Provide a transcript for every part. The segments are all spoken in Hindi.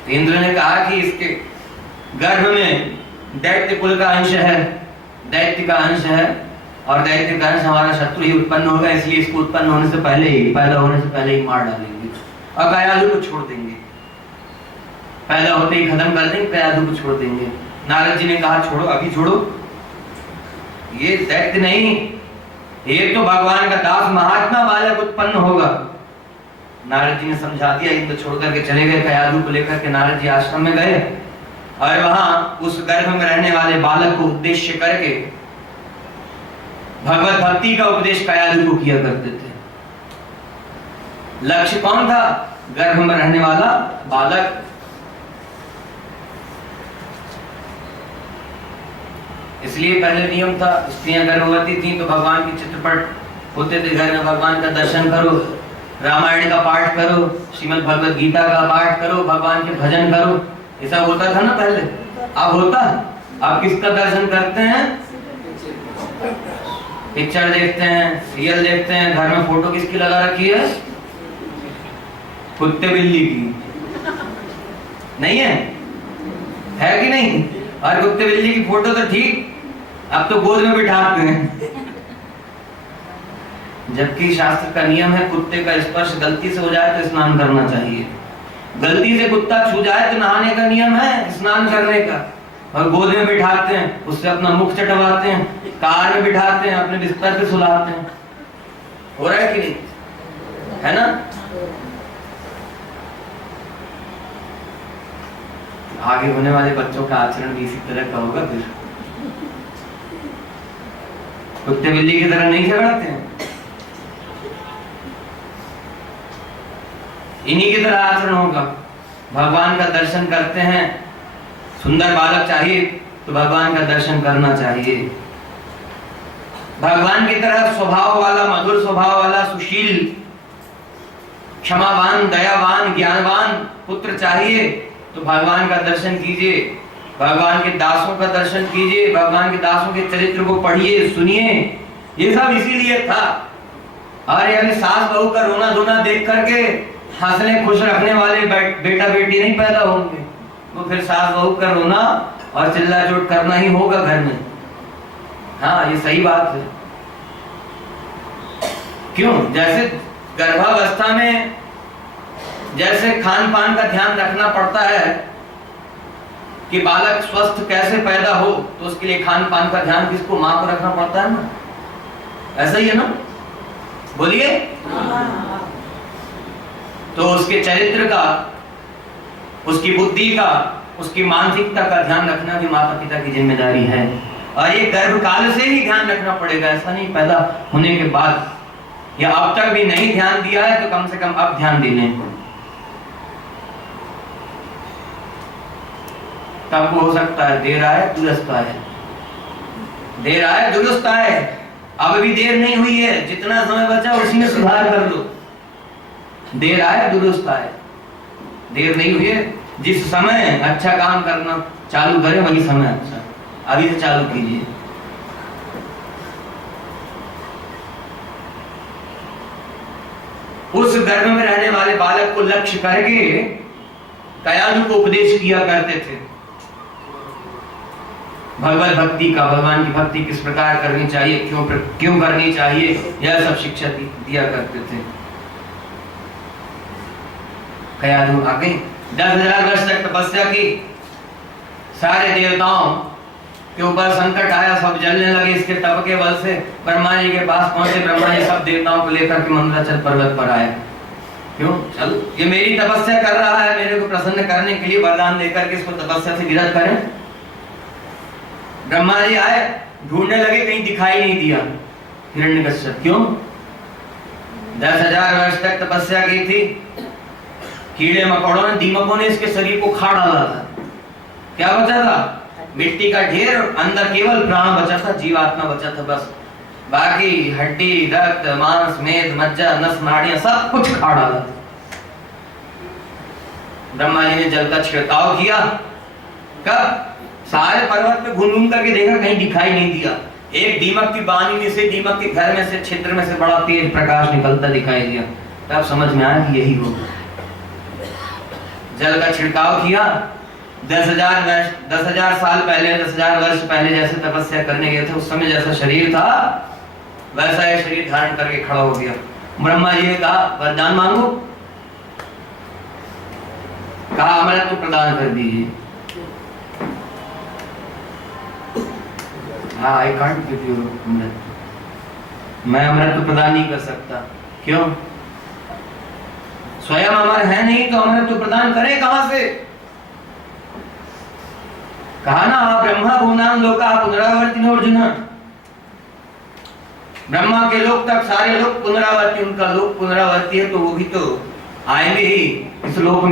तो इंद्र ने कहा कि इसके गर्भ में दैत्य कुल का अंश है, दैत्य का अंश है, और दैत्य का अंश हमारा शत्रु ही उत्पन्न होगा, इसलिए इसको उत्पन्न होने से पहले ही, पैदा होने से पहले ही मार डालेंगे और कयाधु को छोड़ देंगे। पैदा होते ही खत्म कर देंगे, कयाधु को छोड़ देंगे। नारद जी ने कहा छोड़ो, अभी छोड़ो, ये दैत्य नहीं, ये तो भगवान का दास महात्मा बालक उत्पन्न होगा। नारद जी ने समझा दिया, इंद्र छोड़ करके चले गए। कयाधु को लेकर के नारद जी आश्रम में गए और वहां उस गर्भ में रहने वाले बालक को उद्देश्य करके भगवत भक्ति का उपदेश कयाधु को किया करते थे। लक्ष्य कौन था? गर्भ में रहने वाला बालक। इसलिए पहले नियम था, स्त्रियां गर्भवती थी तो भगवान के चित्रपट होते थे घर में, भगवान का दर्शन करो, रामायण का पाठ करो, श्रीमद् भगवत गीता का पाठ करो, भगवान के भजन करो, ये सब होता था ना पहले। अब होता? आप किसका दर्शन करते हैं? पिक्चर देखते हैं, सीरियल देखते हैं, घर में फोटो किसकी लगा रखी है? कुत्ते बिल्ली की। नहीं है? है कि नहीं? और कुत्ते बिल्ली की फोटो तो ठीक, अब तो गोद में बिठाते हैं। जबकि शास्त्र का नियम है कुत्ते का स्पर्श गलती से हो जाए तो स्नान करना चाहिए, गलती से कुत्ता छू जाए तो नहाने का नियम है, स्नान करने का। और गोद में बिठाते हैं, उससे अपना मुख चटवाते हैं, कार में बिठाते हैं, अपने बिस्तर पे सुलाते हैं। हो रहा है कि नहीं? है ना? आगे होने वाले बच्चों का आचरण भी इसी तरह का होगा। फिर कुत्ते बिल्ली की तरह नहीं झगड़ते हैं, इन्हीं की तरह आचरण होगा। भगवान का दर्शन करते हैं, सुंदर बालक चाहिए तो भगवान का दर्शन करना चाहिए। भगवान की तरह स्वभाव वाला, मधुर स्वभाव वाला, सुशील, क्षमावान, दयावान, ज्ञानवान पुत्र चाहिए तो भगवान का दर्शन कीजिए, भगवान के दासों का दर्शन कीजिए, भगवान के दासों के चरित्र को पढ़िए, सुनिए। ये सब इसीलिए था। और अभी सास बहू का रोना धोना देख करके हंसने खुश रखने वाले बेटा बेटी नहीं पैदा होंगे, वो फिर सास बहू का रोना और चिल्ला चोट करना ही होगा घर में। हाँ, ये सही बात है। क्यों? जैसे गर्भावस्था में जैसे खान पान का ध्यान रखना पड़ता है कि बालक स्वस्थ कैसे पैदा हो, तो उसके लिए खान पान का ध्यान किसको? मां को रखना पड़ता है ना। ऐसा ही है ना? बोलिए। तो उसके चरित्र का, उसकी बुद्धि का, उसकी मानसिकता का ध्यान रखना भी माता पिता की जिम्मेदारी है। और ये गर्भकाल से ही ध्यान रखना पड़ेगा, ऐसा नहीं पैदा होने के बाद, या अब तक भी नहीं ध्यान दिया है तो कम से कम अब ध्यान दे लें, तब वो हो सकता है। देर आए दुरुस्त आए, देर आए दुरुस्त आए। अब भी देर नहीं हुई है, जितना समय बचा उसी में सुधार कर लो। देर आए दुरुस्त आए, देर नहीं हुई है। जिस समय अच्छा काम करना चालू करें वही समय अच्छा, अभी से चालू कीजिए। उस गर्भ में रहने वाले बालक को लक्ष्य करके कयाधु को उपदेश किया करते थे भगवत भक्ति का, भगवान की भक्ति किस प्रकार करनी चाहिए, क्यों करनी चाहिए, यह सब शिक्षा दिया करते थे। कयाधु आ गई, 10,000 वर्ष तक तपस्या की, सारे देवताओं के ऊपर संकट आया, सब जलने लगे इसके तप के बल से। ब्रह्मा जी के पास पहुंचे, ब्रह्मा जी सब देवताओं को लेकर के मंदराचल पर्वत पर आए। क्यों? चल, ये मेरी तपस्या कर रहा है, मेरे को प्रसन्न करने के लिए वरदान देकर के इसको तपस्या से विरत करें। ब्रह्मा जी आए, ढूंढने लगे, कहीं दिखाई नहीं दिया हिरण्यकश्यप। क्यों? 10,000 वर्ष तक तपस्या की थी, कीड़े मकोड़ों ने, दीमकों ने इसके शरीर को खा डाला था। क्या बचा था? मिट्टी का ढेर, अंदर केवल प्राण बचा था, जीवात्मा बचा था बस। बाकी हड्डी, रक्त, मांस, मेद, मज्जा, नस, नाड़ियां सब कुछ खा डाला था। ब्रह्मा जी ने जल का छिड़काव किया। कब? सारे पर्वत पे घूम घूम करके देखा, कहीं दिखाई नहीं दिया। एक दीमक की बानी में से, दीमक के घर में से, छिद्र में से बड़ा तेज प्रकाश निकलता दिखाई दिया। तब समझ में आया कि यही होगा। जल का छिड़काव किया। 10,000 साल पहले, 10,000 वर्ष पहले जैसे तपस्या करने गए थे उस समय जैसा शरीर था वैसा ये शरीर धारण करके खड़ा हो गया। ब्रह्मा जी ने कहा वरदान मांगो, कहा अमृत प्रदान कर दीजिए। हाँ, आई कांट गिव यू अमृत, मैं अमृत प्रदान नहीं कर सकता। क्यों? स्वयं अमर है नहीं तो अमृत प्रदान करे कहां से? कहा ना आप ब्रह्मा भूनाम लोका पुनरावर्तिन अर्जुन, ब्रह्मा के लोक तक सारे लोग पुनरावर्ती, उनका लोक पुनरावर्ती है तो वो भी तो आएंगे ही इस लोक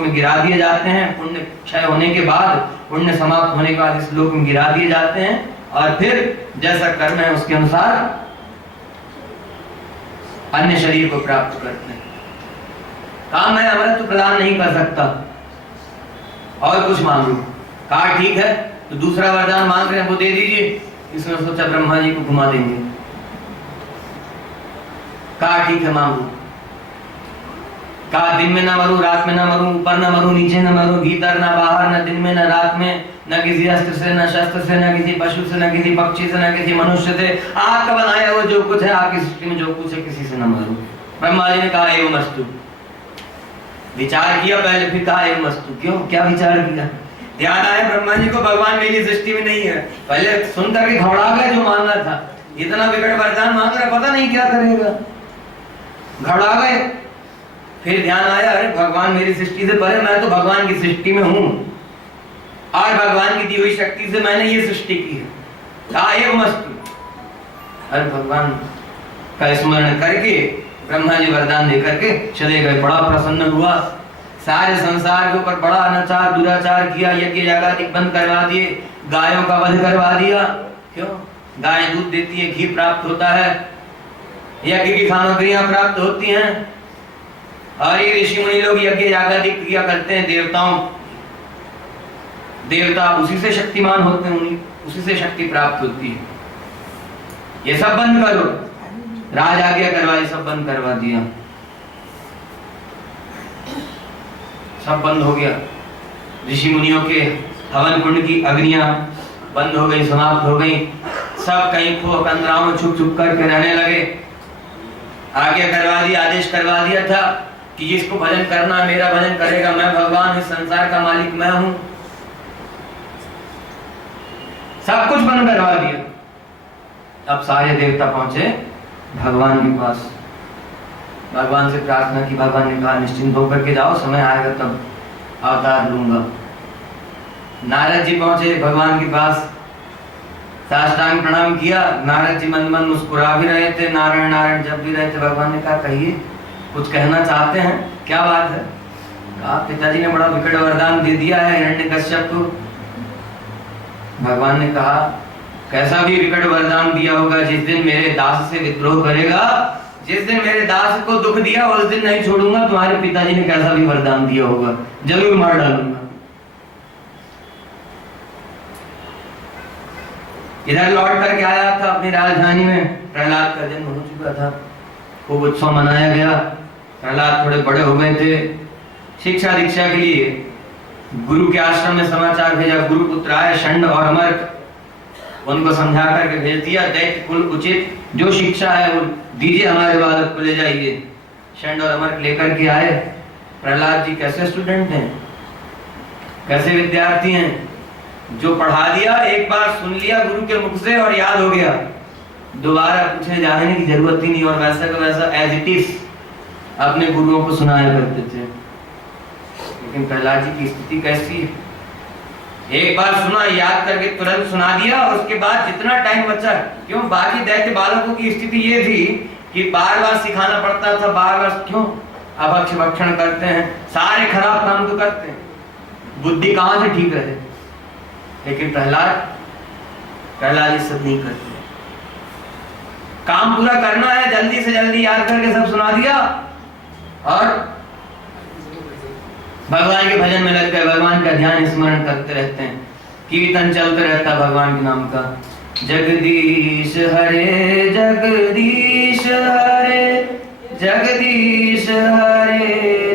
में गिरा दिए जाते हैं। पुण्य क्षय होने के बाद, पुण्य समाप्त होने के बाद इस लोक में गिरा दिए जाते हैं और फिर जैसा कर्म है उसके अनुसार अन्य शरीर को प्राप्त करते हैं। कहा मैं अमृत प्रदान नहीं कर सकता और कुछ मांग लो। कहा ठीक है, तो दूसरा वरदान मांग रहे हैं वो दे दीजिए। इसमें सोचा ब्रह्मा जी को घुमा देंगे। कहा ठीक है मांगो। कहा दिन में ना मरूं, रात में ना मरूं, ऊपर ना मरूं, नीचे ना मरूं, भीतर ना बाहर, ना दिन में ना रात में, न किसी अस्त्र से, न शस्त्र से, न किसी पशु से, न किसी पक्षी से, न किसी मनुष्य से, आपका बनाया हुआ जो कुछ है, आपकी सृष्टि में जो कुछ है, किसी से न मरूं। ब्रह्मा जी ने कहा एवं अस्तु। विचार किया पहले, फिर कहा एवं अस्तु। क्यों, क्या विचार किया? ध्यान आया ब्रह्मा जी को भगवान मेरी सृष्टि में नहीं है। पहले सुन करके घबरा गए, जो मांगना था, इतना विकट वरदान मांग रहा, पता नहीं क्या करेगा, घबरा गए। फिर ध्यान आया अरे भगवान मेरी सृष्टि से परे, मैं तो भगवान की सृष्टि में हूं और भगवान की दी हुई शक्ति से मैंने ये सृष्टि की है। कहा एवं अस्तु। अरे भगवान का स्मरण करके ब्रह्मा जी वरदान दे करके चले गए। बड़ा प्रसन्न हुआ, सारे संसार के ऊपर बड़ा अनाचार दुराचार किया, यज्ञ यागादि बंद करवा दिए, गायों का वध करवा दिया। क्यों? गाय दूध देती है, घी प्राप्त होता है, यज्ञ की सामग्रियां प्राप्त होती हैं और ये ऋषि मुनि लोग यज्ञ यागादि क्रिया करते हैं। देवता उसी से शक्तिमान होते हैं, उन्हीं उसी से शक्ति प्राप्त होती है। ये सब बंद करो, राज आज्ञा करवाई, सब बंद करवा दिया, सब बंद हो गया। ऋषि मुनियों के हवन कुंड की अग्नियां बंद हो गई, समाप्त हो गई। सब कहीं खो कंदराओं में छुप छुप करके रहने लगे। आज्ञा करवा दी, आदेश करवा दिया था कि जिसको भजन करना मेरा भजन करेगा, मैं भगवान, इस संसार का मालिक मैं हूं। सब कुछ बंद करवा दिया। अब सारे देवता पहुंचे भगवान के पास, भगवान से प्रार्थना की। भगवान ने कहा निश्चिंत होकर के जाओ, समय आएगा तब अवतार लूंगा। नारद जी पहुंचे भगवान के पास, साष्टांग प्रणाम किया। नारद जी मन मन मुस्कुरा भी रहे थे, नारायण नारायण जप भी रहे थे। भगवान ने कहा कहिए, कुछ कहना चाहते हैं, क्या बात है? कहा पिताजी ने बड़ा विकट वरदान दे दिया है हिरण्यकश्यप को। भगवान ने कहा कैसा भी विकट वरदान दिया होगा, जिस दिन मेरे दास से विद्रोह करेगा, जिस दिन मेरे दास को दुख दिया उस दिन नहीं छोड़ूंगा। तुम्हारे पिताजी ने कैसा भी वरदान दिया होगा, जरूर मार डालूंगा। इधर लौट करके आया था अपनी राजधानी में, प्रहलाद का जन्म हो चुका था, खूब उत्सव मनाया गया। प्रहलाद थोड़े बड़े हो गए थे, शिक्षा दीक्षा के लिए गुरु के आश्रम में समाचार भेजा। गुरु पुत्र आए षंड और अमर्क, उनको समझा करके भेज दिया, दैत्य कुल उचित जो शिक्षा है वो दीजिए, हमारे बालक को ले जाइए। षंड और अमर्क लेकर के आए। प्रहलाद जी कैसे स्टूडेंट हैं, कैसे विद्यार्थी हैं, जो पढ़ा दिया एक बार सुन लिया गुरु के मुख से और याद हो गया, दोबारा पूछने जाने की जरूरत ही नहीं, और वैसा का वैसा एज इट इज अपने गुरुओं को सुनाया करते थे। लेकिन प्रहलाद जी की स्थिति कैसी है, एक बार सुना, याद करके तुरंत सुना दिया, और उसके बाद जितना टाइम बचा, क्यों बाकी दैत्य बालकों की स्थिति ये थी कि बार बार सिखाना पड़ता था, बार बार क्यों अभक्ष भक्षण करते हैं, सारे खराब काम तो करते हैं, बुद्धि कहां से ठीक रहे। लेकिन प्रहलाद ये सब नहीं करते, काम पूरा करना है, जल्दी से जल्दी याद करके सब सुना दिया और भगवान के भजन में लग गए, भगवान का ध्यान स्मरण करते रहते हैं, कीर्तन चलते रहता भगवान के नाम का। जगदीश हरे जगदीश हरे जगदीश हरे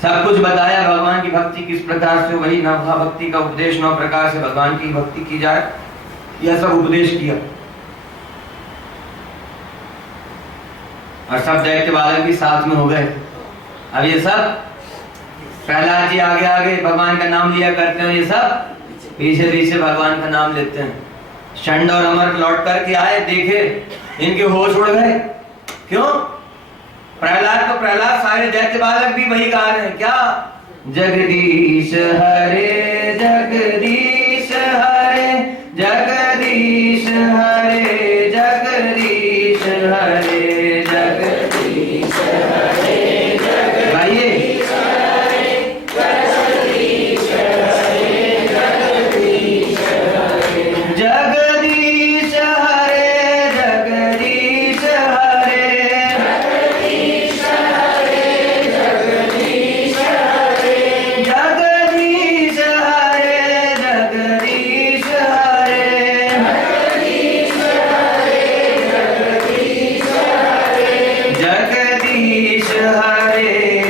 सब कुछ बताया भगवान की भक्ति किस प्रकार से, वही नव भक्ति का उपदेश 9 प्रकार से भगवान की भक्ति की जाए, यह सब उपदेश किया। और सब दैत्य बालक भी साथ में हो गए। अब ये सब प्रहलाद जी आगे आगे भगवान का नाम लिया करते हैं, ये सब पीछे पीछे भगवान का नाम लेते हैं। षंड और अमर लौट करके आए, देखे इनके होश उड़ गए। क्यों? प्रहलाद तो प्रहलाद, सारे दैत्य बालक भी वही गा रहे हैं। क्या? जगदीश हरे जगदीश हरे जगदीश हरे जगदीश हरे जगदीश हरे जगदीश हरे जगदीश हरे जगदीश हरे जगदीश हरे जगदीश हरे जगदीश हरे जगदीश हरे जगदीश हरे जगदीश हरे जगदीश हरे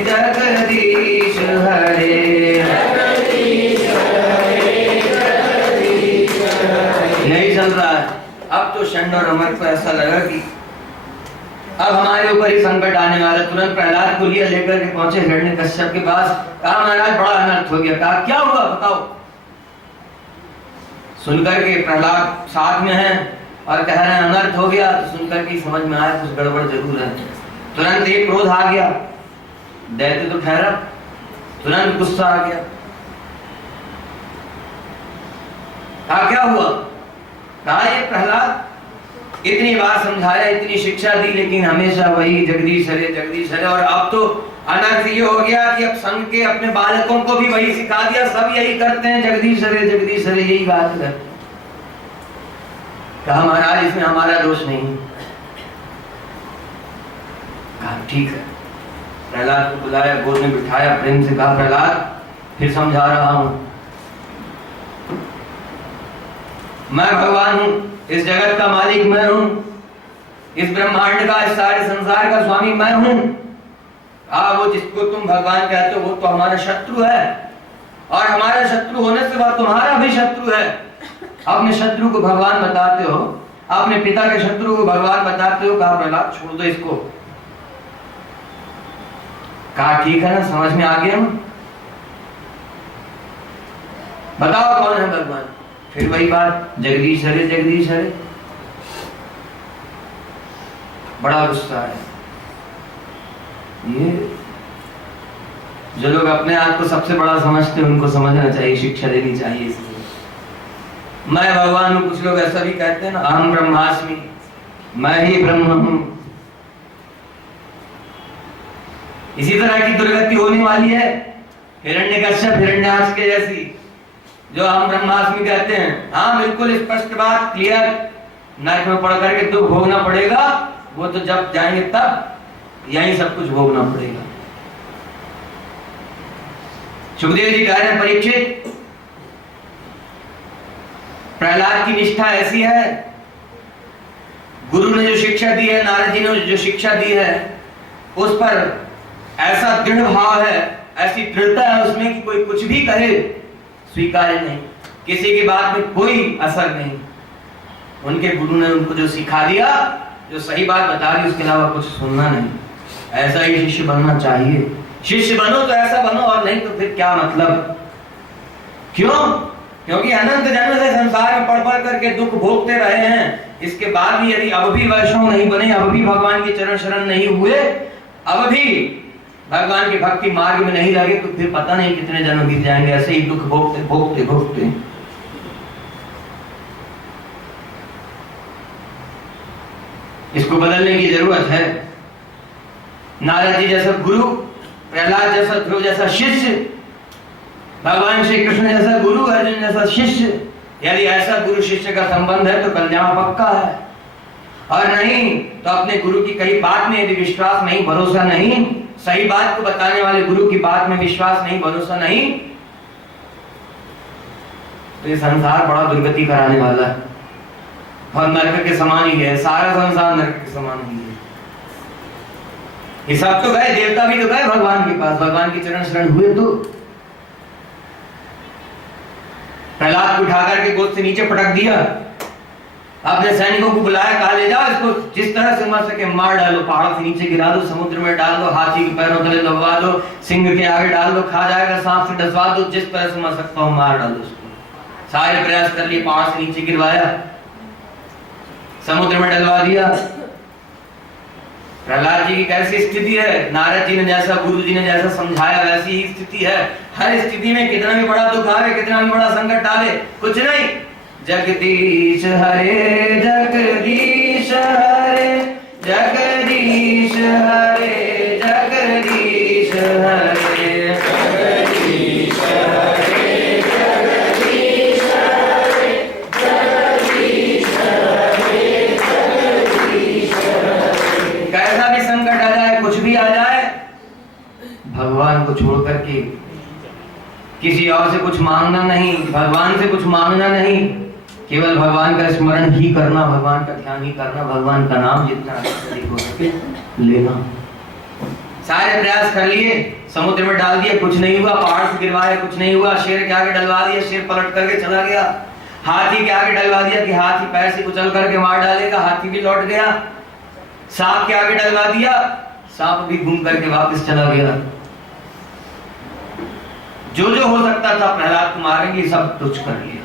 जगदीश हरे जगदीश हरे जगदीश हरे। यही चल रहा है। अब तो षंड और अमर को ऐसा लगा कि अब हमारे ऊपर ही संकट आने वाला। तुरंत प्रहलाद को लिया, लेकर के पहुंचे हिरण्यकश्यप के पास। कहा महाराज बड़ा अनर्थ हो गया। कहा क्या हुआ बताओ। सुनकर के प्रहलाद साथ में है और कह रहे हैं अनर्थ हो गया। तो सुनकर के समझ में आया कुछ गड़बड़ जरूर है। तुरंत एक क्रोध आ गया, दैत्य तो ठहरा, तुरंत गुस्सा आ गया। कहा क्या हुआ। कहा ये प्रहलाद इतनी बार समझाया, इतनी शिक्षा दी, लेकिन हमेशा वही जगदीश हरे जगदीश हरे। और अब तो अनर्थ ये हो गया कि अब संघ के अपने बालकों को भी वही सिखा दिया, सब यही करते हैं, जगदीश हरे यही बात है। कहा महाराज इसमें हमारा दोष नहीं। कहा ठीक है। प्रहलाद को बुलाया, गोद में बिठाया, प्रेम से कहा प्रहलाद फिर समझा रहा हूं, मैं भगवान हूं, इस जगत का मालिक मैं हूं, इस ब्रह्मांड का, इस सारे संसार का स्वामी मैं हूं। वो जिसको तुम भगवान कहते हो वो तो हमारा शत्रु है, और हमारा शत्रु होने से बाद तुम्हारा भी शत्रु है। अपने शत्रु को भगवान बताते हो, अपने पिता के शत्रु को भगवान बताते हो। कहा प्रहलाद छोड़ दो इसको। कहा ठीक है ना, समझ में आ गया ना, बताओ कौन है भगवान। फिर वही बात, जगदीश हरे जगदीश हरे। बड़ा गुस्सा है। ये जो लोग अपने आप को सबसे बड़ा समझते हैं उनको समझना चाहिए, शिक्षा देनी चाहिए। इसलिए मैं भगवान हूं। कुछ लोग ऐसा भी कहते हैं ना, अहम ब्रह्मास्मि, मैं ही ब्रह्म हूं। इसी तरह की दुर्गति होने वाली है हिरण्यकश्यप हिरण्याक्ष के जैसी, जो हम ब्रह्मास्मि कहते हैं। हाँ बिल्कुल स्पष्ट बात, क्लियर। नरक में पड़ करके दुख भोगना पड़ेगा, वो तो जब जाएंगे तब यही सब कुछ भोगना पड़ेगा। सुखदेव जी कह रहे हैं परीक्षित, प्रहलाद की निष्ठा ऐसी है, गुरु ने जो शिक्षा दी है, नारद जी ने जो शिक्षा दी है, उस पर ऐसा दृढ़ भाव है, ऐसी दृढ़ता है उसमें कि कोई कुछ भी कहे स्वीकार्य नहीं, किसी की बात में कोई असर नहीं। उनके गुरु ने उनको जो सिखा दिया, जो सही बात बता दी, उसके अलावा कुछ सुनना नहीं। ऐसा ही शिष्य बनना चाहिए। शिष्य बनो तो ऐसा बनो, और नहीं तो फिर क्या मतलब। क्यों? क्योंकि अनंत जन्म से संसार में पढ़ पढ़ करके दुख भोगते रहे हैं। इसके बाद भी यदि अब भी वैष्णव नहीं बने, अब भी भगवान के चरण शरण नहीं हुए, अब भी भगवान के भक्ति मार्ग में नहीं लगे, तो फिर पता नहीं कितने जन्म बीत जाएंगे ऐसे ही दुख भोगते भोगते भोगते। इसको बदलने की जरूरत है। नारद जी जैसा गुरु, प्रहलाद जैसा, ध्रुव जैसा शिष्य, भगवान श्री कृष्ण जैसा गुरु, अर्जुन जैसा शिष्य, यदि ऐसा गुरु शिष्य का संबंध है तो कल्याण पक्का है। और नहीं तो अपने गुरु की कई बात में यदि विश्वास नहीं, भरोसा नहीं, सही बात को बताने वाले गुरु की बात में विश्वास नहीं, भरोसा नहीं, तो ये संसार बड़ा दुर्गति कराने वाला है और नरक के समान ही है। सारा संसार नरक के समान ही है। ये सब तो गए, देवता भी तो गए भगवान के पास, भगवान के चरण शरण हुए तो। प्रहलाद को उठा करके गोद से नीचे पटक दिया, अपने सैनिकों को बुलाया, कहा ले जाओ इसको जिस तरह से मर सके मार डालो, पहाड़ से नीचे गिरा दो, समुद्र में डाल दो, हाथी के पैरों तले दबवा दो, सिंह के आगे डाल दो, खा जाएगा, सांप से डसवा दो, जिस तरह से मर सकता हूं मार डालो उसको। सारे प्रयास कर लिए, पहाड़ से नीचे गिरवाया, समुद्र में डलवा दिया। प्रहलाद जी की कैसी स्थिति है, नारद जी ने जैसा, गुरु जी ने जैसा समझाया वैसी ही स्थिति है। हर स्थिति में कितना भी बड़ा दुख आवे, कितना भी बड़ा संकट आवे, कुछ नहीं, जगदीश हरे जगदीश हरे जगदीश हरे जगदीश हरे जगदीश हरे जगदीश हरे जगदीश हरे जगदीश हरे। कैसा भी संकट आ जाए, कुछ भी आ जाए, भगवान को छोड़ करके किसी और से कुछ मांगना नहीं, भगवान से कुछ मांगना नहीं, केवल भगवान का स्मरण ही करना, भगवान का ध्यान ही करना, भगवान का नाम जितना अधिक हो सके लेना। सारे प्रयास कर लिए, समुद्र में डाल दिया, कुछ नहीं हुआ, पहाड़ से गिरवाया, कुछ नहीं हुआ, शेर के आगे डलवा दिया, शेर पलट करके चला गया, हाथी के आगे डलवा दिया कि हाथी पैर से कुचल करके मार डालेगा, हाथी भी लौट गया, सांप के आगे डलवा दिया, सांप भी घूम करके वापस चला गया। जो जो हो सकता था प्रहलाद को मारेंगे, सब तुच्छ कर लिया।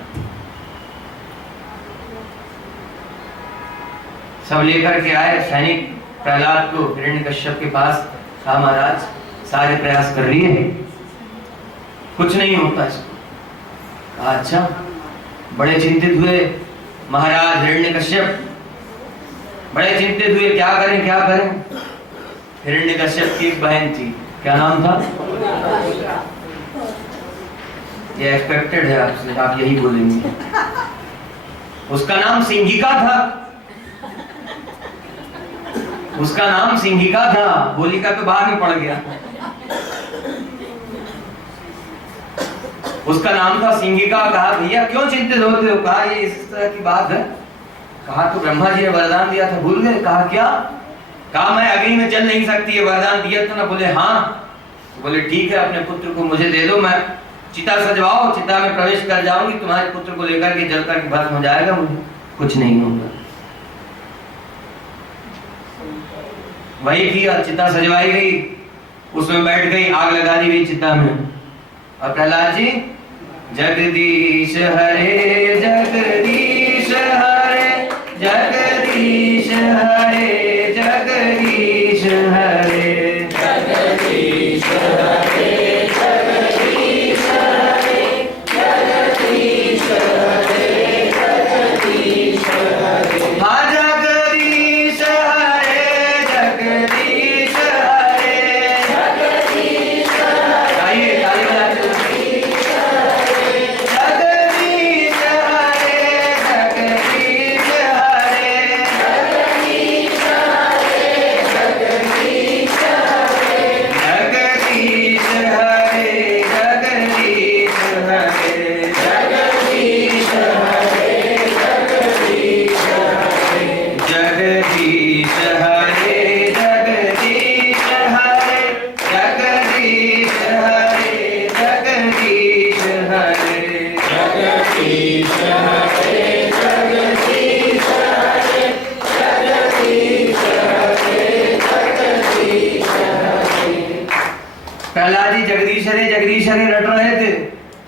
सब लेकर के आए सैनिक प्रहलाद को हिरण्यकश्यप के पास, कहा महाराज सारे प्रयास कर लिए, कुछ नहीं होता इसको। कहा अच्छा, बड़े चिंतित हुए महाराज हिरण्यकश्यप, बड़े चिंतित हुए, क्या करें क्या करें। हिरण्यकश्यप की एक बहन थी, क्या नाम था? ये एक्सपेक्टेड है आपसे, आप यही बोलेंगे। उसका नाम सिंहिका था, उसका नाम सिंहिका था, होलिका तो बाद में पड़ गया। उसका नाम था सिंहिका। कहा भैया क्यों चिंतित होते हो? कहा ये इस तरह की बात है। कहा तो ब्रह्मा जी ने वरदान दिया था, भूल गए? कहा क्या? कहा मैं अग्नि में जल नहीं सकती, ये वरदान दिया था ना। बोले हाँ। बोले ठीक है, अपने पुत्र को मुझे दे दो, मैं चिता सजवाओ, चिता में प्रवेश कर जाऊंगी, तुम्हारे पुत्र को लेकर के जल करके भस्म हो जाएगा, मुझे कुछ नहीं होगा। वही थी, चिता सजवाई गई, उसमें बैठ गई, आग लगा दी गई चिता में। और प्रहलाद जी जगदीश हरे जगदीश हरे जगदीश हरे जगदीश हरे जगदीश हरे जगदीश हरे जगदीश हरे जगदीश हरे। हाँ जगदीश हरे जगदीश हरे जगदीश हरे। आइए ताली बजाते जगदीश हरे रट रहे थे।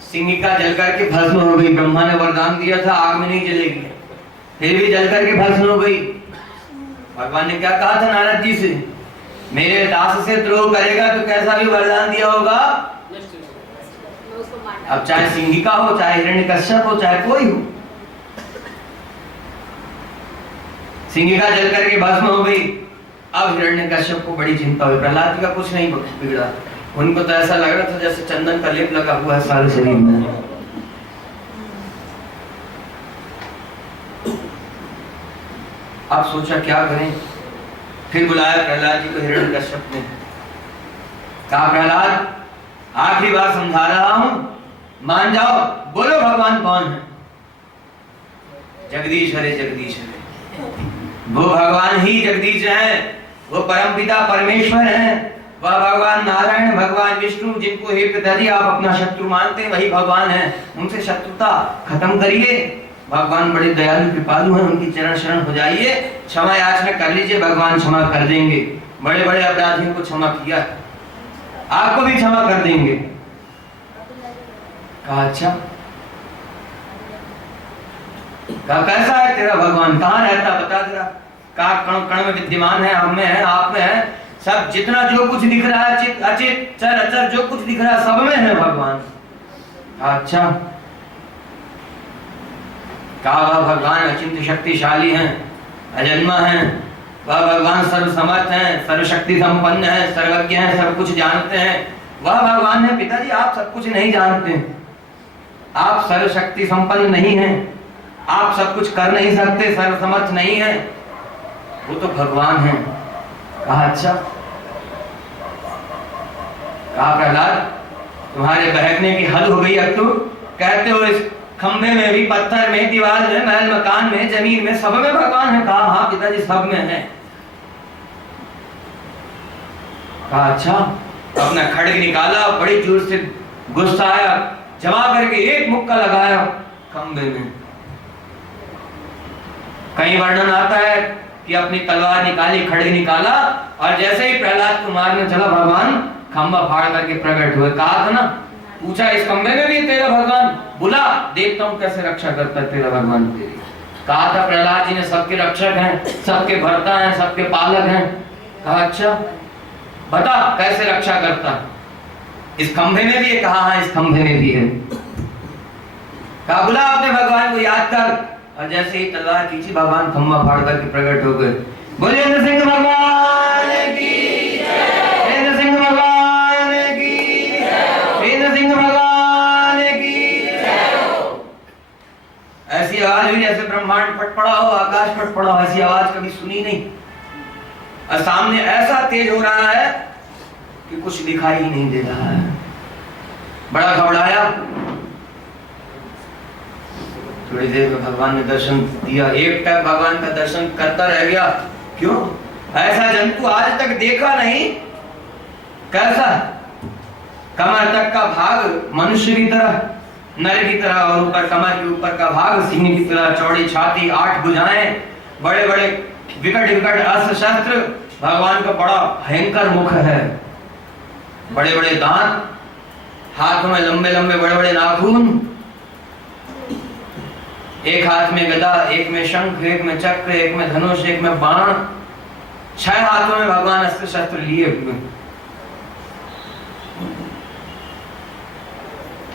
सिंहिका जल करके भस्म हो गई। ब्रह्मा ने वरदान दिया था आग में नहीं जलेगी, फिर भी जल करके भस्म हो गई। भगवान ने क्या कहा था नारद जी से? मेरे दास से द्रोह करेगा तो कैसा भी वरदान दिया होगा, अब चाहे सिंहिका हो, चाहे हिरण्यकश्यप हो, चाहे कोई हो। सिंहिका जल करके भस्म हो गई। अब हिरण्यकश्यप को बड़ी चिंता हुई। प्रहलाद जी का कुछ नहीं बिगड़ा, उनको तो ऐसा लग रहा था जैसे चंदन का लेप लगा हुआ है सारे शरीर में। अब सोचा क्या करें, फिर बुलाया प्रहलाद जी को हिरण्यकश्यप ने। कहा प्रहलाद आखिरी बार समझा रहा हूं, मान जाओ, बोलो भगवान कौन है? जगदीश हरे जगदीश हरे। वो भगवान ही जगदीश हैं वो परमपिता परमेश्वर हैं, वह भगवान नारायण, भगवान विष्णु, जिनको हे पिताजी आप अपना शत्रु मानते हैं, वही भगवान हैं। उनसे शत्रुता खत्म करिए। भगवान बड़े दयालु कृपालु हैं, उनकी चरण शरण हो जाइए, क्षमा याचना कर लीजिए, भगवान क्षमा कर देंगे। बड़े बड़े अपराधियों को क्षमा किया, आपको भी क्षमा कर देंगे। कहा अच्छा, कहा कैसा है तेरा भगवान, कहाँ रहता बता जरा, कहा कण कण में विद्यमान है, हम में है, आप में है, सब जितना जो कुछ दिख रहा है, चित अचित चर अचर जो कुछ दिख रहा है सब में है भगवान। अच्छा, कहा वह भगवान अचिंत्य शक्तिशाली हैं, अजन्मा हैं, वह भगवान सर्वसमर्थ हैं, सर्वशक्ति संपन्न हैं, सर्वज्ञ हैं, सब कुछ जानते हैं। वह भगवान है पिताजी, आप सब कुछ नहीं जानते, आप सर्वशक्ति संपन्न नहीं हैं, आप सब कुछ कर नहीं सकते, सर्वसमर्थ नहीं है, वो तो भगवान है। कहा अच्छा, कहा प्रहलाद तुम्हारे बहकने की हद हो गई, अब तो कहते हो इस खंबे में भी, पत्थर में, दीवार में, महल मकान में, जमीन में, सब में भगवान है। कहा हाँ पिताजी सब में है। कहा अच्छा, अपना खड्ग निकाला, बड़ी जोर से गुस्सा आया, जमा करके एक मुक्का लगाया खंबे में। कहीं वर्णन आता है कि अपनी तलवार निकाली, खड्ग निकाला, और जैसे ही प्रहलाद को मारने चला भगवान खंबा फाड़ करके प्रकट हुए। कहा था ना, पूछा इस खंबे में भी तेरा भगवान, बुला देखता हूं कैसे रक्षा करता है तेरा भगवान तेरी। कहा था प्रहलाद जी ने सबके रक्षक हैं, सबके भर्ता हैं, सबके पालक हैं। कहा अच्छा बता कैसे रक्षा करता है, इस खंभे में भी है। कहा हाँ इस खंभे में भी है। कहा बुला अपने भगवान को याद कर, और जैसे ही तलवार खींची भगवान खंभा फाड़ करके प्रकट हो गए। बोलिए इंद्र सिंह भगवान की जय, इंद्र सिंह भगवान की जय, इंद्र सिंह भगवान की जय। ऐसी आवाज हुई जैसे ब्रह्मांड फट पड़ा हो, आकाश फट पड़ा हो, ऐसी आवाज कभी सुनी नहीं। और सामने ऐसा तेज हो रहा है कि कुछ दिखाई ही नहीं दे रहा है। बड़ा घबराया, थोड़ी देर में भगवान ने दर्शन दिया, एक टक भगवान का दर्शन करता रह गया। क्यों? ऐसा जंतु आज तक देखा नहीं। कैसा? कमर तक का भाग मनुष्य की तरह, नर की तरह, और ऊपर कमर के ऊपर का भाग सिंह की तरह, चौड़ी छाती, 8 भुजाएं, बड़े बड़े विकट विकट अस्त्र शस्त्र। भगवान का बड़ा भयंकर मुख है, बड़े बड़े दांत, हाथों में लंबे लंबे बड़े बड़े नाखून, एक हाथ में गदा, एक में शंख, एक में चक्र, एक में धनुष, एक में बाण, 6 हाथों में भगवान अस्त्र शस्त्र लिए हुए।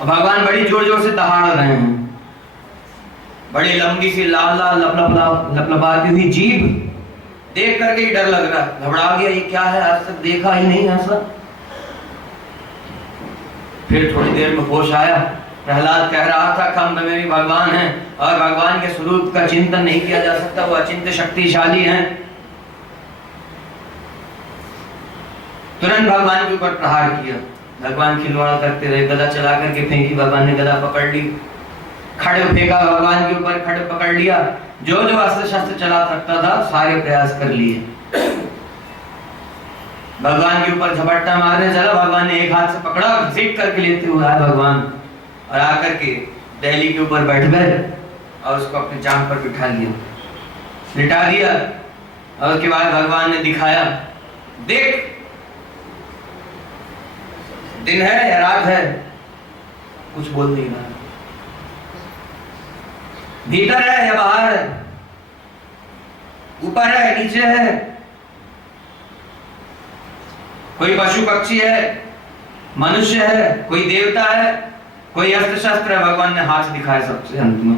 भगवान बड़ी जोर जोर से दहाड़ रहे हैं, बड़ी लंबी सी लाल लाल लपलपाती हुई जीभ देख करके ही डर लग रहा, घबरा गया, ये क्या है, आज तक देखा ही नहीं ऐसा। फिर थोड़ी देर में होश आया, प्रहलाद कह रहा था खंभ में भी भगवान है, और भगवान के स्वरूप का चिंतन नहीं किया जा सकता, वो अचिंत्य शक्तिशाली हैं। तुरंत भगवान के ऊपर प्रहार किया, भगवान खिलवाड़ करते रहे, गदा चला करके फेंकी, भगवान ने गदा पकड़ ली, खड्ग फेंका भगवान के ऊपर, खड्ग पकड़ लिया, जो जो अस्त्र शस्त्र चला सकता था सारे प्रयास कर लिए। भगवान के ऊपर झपट्टा मारने चला, भगवान ने एक हाथ से पकड़ा, घसीट करके लेते हुए आया भगवान, और आकर के दहली के ऊपर बैठ गए, और उसको अपनी जांघ पर बिठा लिया, लिटा दिया, और उसके बाद भगवान ने दिखाया, देख दिन है या रात है, कुछ बोल नहीं रहा, भीतर है या बाहर है, ऊपर है नीचे है, कोई पशु पक्षी है, मनुष्य है, कोई देवता है, कोई अस्त्र शस्त्र है। भगवान ने हाथ दिखाए, सबसे अंत में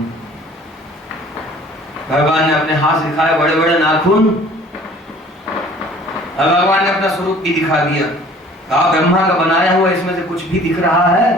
भगवान ने अपने हाथ दिखाए, बड़े बड़े नाखून, और भगवान ने अपना स्वरूप भी दिखा दिया। कहा ब्रह्मा का बनाया हुआ इसमें से कुछ भी दिख रहा है?